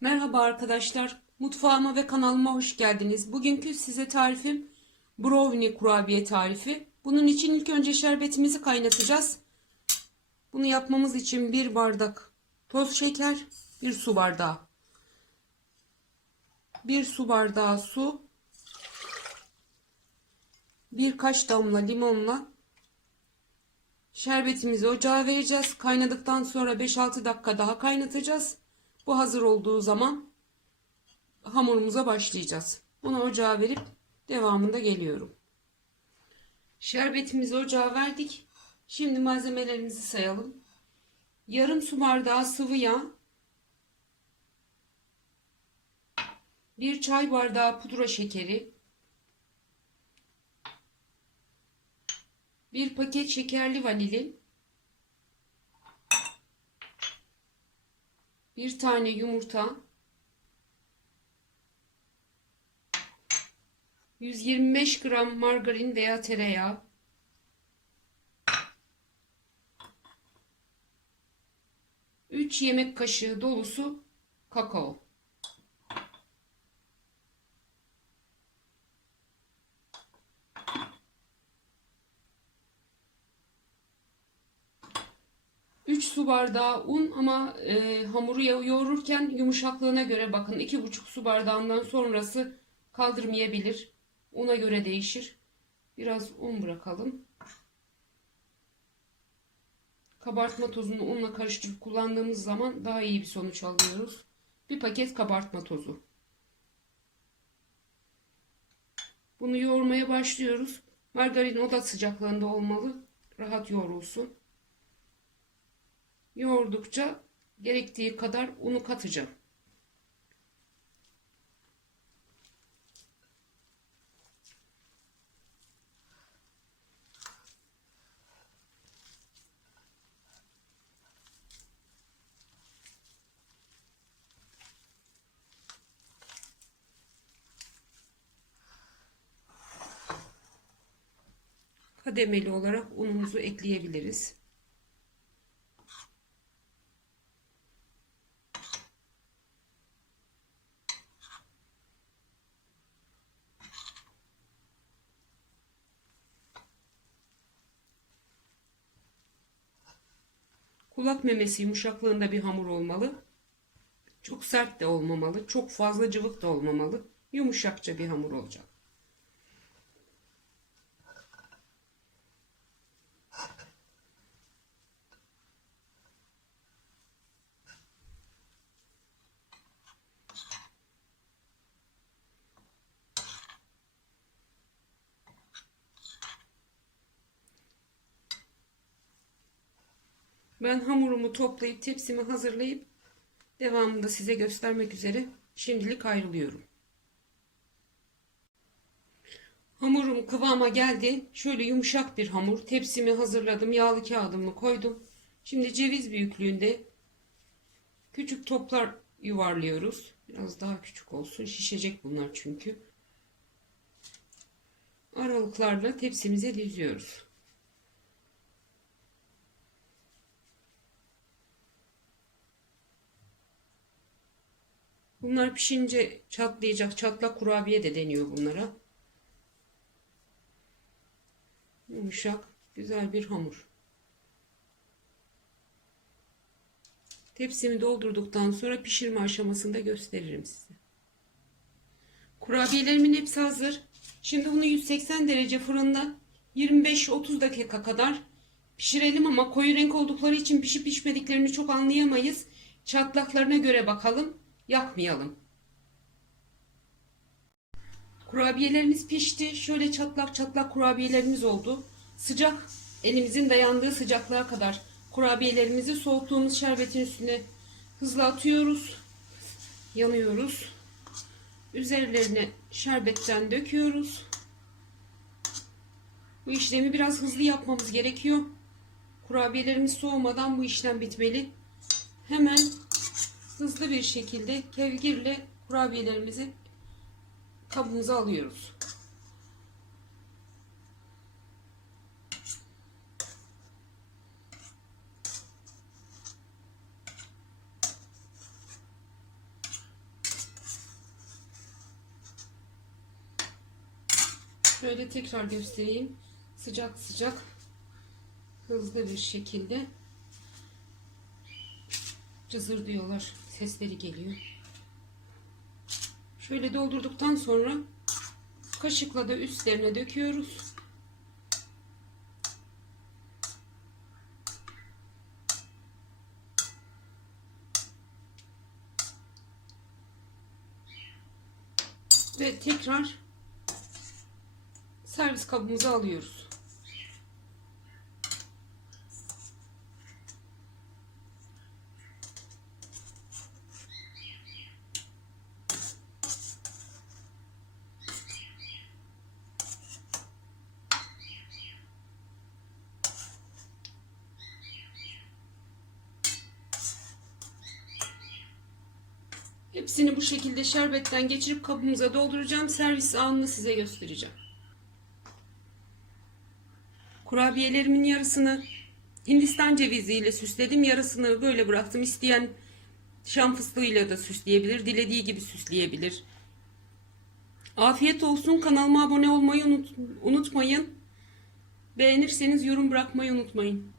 Merhaba arkadaşlar. Mutfağıma ve kanalıma hoş geldiniz. Bugünkü size tarifim brownie kurabiye tarifi. Bunun için ilk önce şerbetimizi kaynatacağız. Bunu yapmamız için bir bardak toz şeker, bir su bardağı. Bir su bardağı su. Birkaç damla limonla şerbetimizi ocağa vereceğiz. Kaynadıktan sonra 5-6 dakika daha kaynatacağız. Bu hazır olduğu zaman hamurumuza başlayacağız. Bunu ocağa verip devamında geliyorum. Şerbetimizi ocağa verdik. Şimdi malzemelerimizi sayalım. Yarım su bardağı sıvı yağ. Bir çay bardağı pudra şekeri. Bir paket şekerli vanilin. Bir tane yumurta. 125 gram margarin veya tereyağı. Üç yemek kaşığı dolusu kakao. Üç su bardağı un ama e, hamuru yoğururken yumuşaklığına göre bakın iki buçuk su bardağından sonrası kaldırmayabilir. Ona göre değişir. Biraz un bırakalım. Kabartma tozunu unla karıştırıp kullandığımız zaman daha iyi bir sonuç alıyoruz. Bir paket kabartma tozu. Bunu yoğurmaya başlıyoruz. Margarin oda sıcaklığında olmalı. Rahat yoğrulsun. Yoğurdukça gerektiği kadar unu katacağım. kademeli olarak unumuzu ekleyebiliriz. Kulak memesi yumuşaklığında bir hamur olmalı. Çok sert de olmamalı. Çok fazla cıvık da olmamalı. Yumuşakça bir hamur olacak. Ben hamurumu toplayıp tepsimi hazırlayıp devamında size göstermek üzere şimdilik ayrılıyorum. Hamurum kıvama geldi. Şöyle yumuşak bir hamur. Tepsimi hazırladım. Yağlı kağıdımı koydum. Şimdi ceviz büyüklüğünde küçük toplar yuvarlıyoruz. Biraz daha küçük olsun. Şişecek bunlar çünkü. Aralıklarla tepsimize diziyoruz. Bunlar pişince çatlayacak. Çatlak kurabiye de deniyor bunlara. Yumuşak, güzel bir hamur. Tepsimi doldurduktan sonra pişirme aşamasında gösteririm size. Kurabiyelerimin hepsi hazır. Şimdi bunu 180 derece fırında 25-30 dakika kadar pişirelim ama koyu renk oldukları için pişip pişmediklerini çok anlayamayız. Çatlaklarına göre bakalım yakmayalım. Kurabiyelerimiz pişti. Şöyle çatlak çatlak kurabiyelerimiz oldu. Sıcak elimizin dayandığı sıcaklığa kadar kurabiyelerimizi soğuttuğumuz şerbetin üstüne hızla atıyoruz. Yanıyoruz. Üzerlerine şerbetten döküyoruz. Bu işlemi biraz hızlı yapmamız gerekiyor. Kurabiyelerimiz soğumadan bu işlem bitmeli. Hemen hızlı bir şekilde kevgirle kurabiyelerimizi kabımıza alıyoruz. Şöyle tekrar göstereyim. Sıcak sıcak hızlı bir şekilde cızır diyorlar. Sesleri geliyor. Şöyle doldurduktan sonra kaşıkla da üstlerine döküyoruz. Ve tekrar servis kabımıza alıyoruz. Hepsini bu şekilde şerbetten geçirip kabımıza dolduracağım. Servis anını size göstereceğim. Kurabiyelerimin yarısını Hindistan ceviziyle süsledim. Yarısını böyle bıraktım. İsteyen şam fıstığıyla da süsleyebilir. Dilediği gibi süsleyebilir. Afiyet olsun. Kanalıma abone olmayı unut- unutmayın. Beğenirseniz yorum bırakmayı unutmayın.